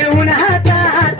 घेऊन हातात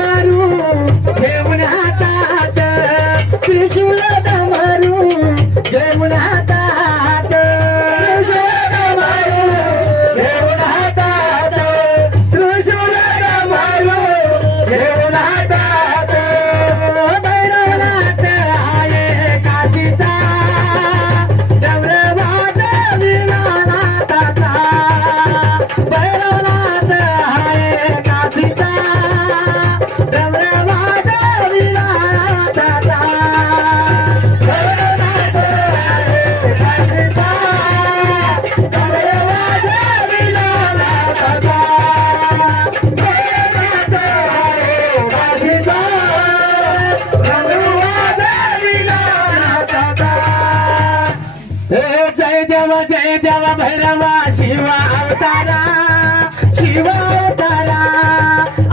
जय देव जय देव भैरवा शिवा अवतारा शिव अवतारा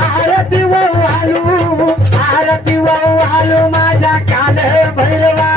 आरती वालू आरती वालू माझ्या कान भैरवा.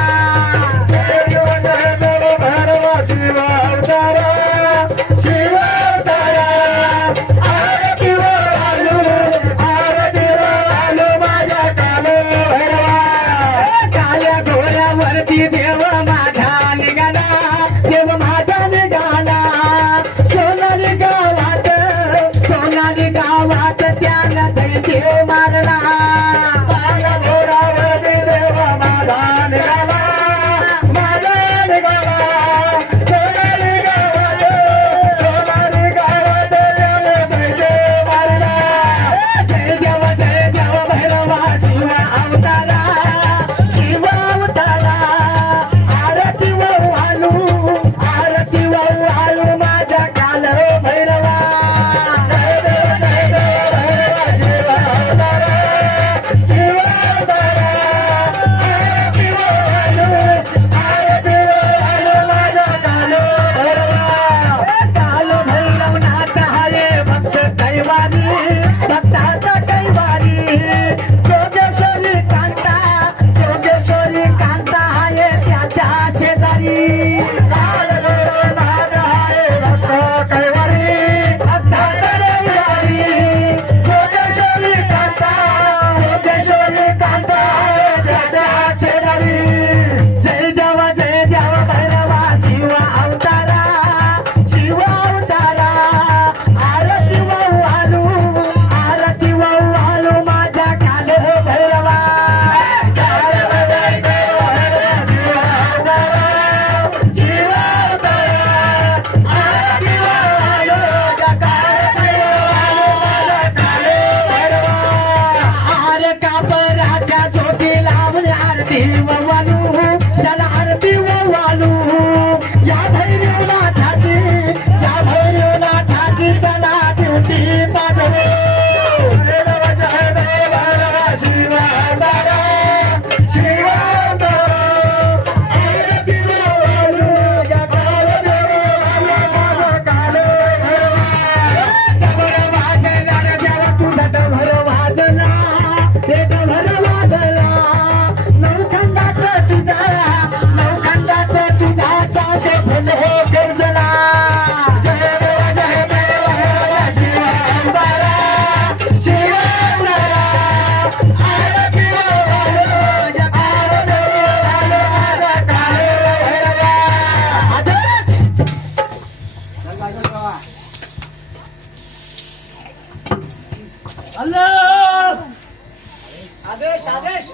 आदेश आदेश.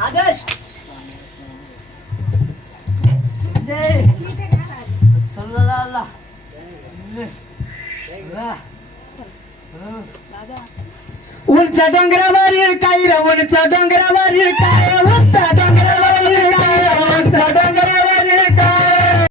आदेश. उंच डोंगरावर काही उंच डोंगरावर काय उंच डोंगरावर काय उंच डोंगरावर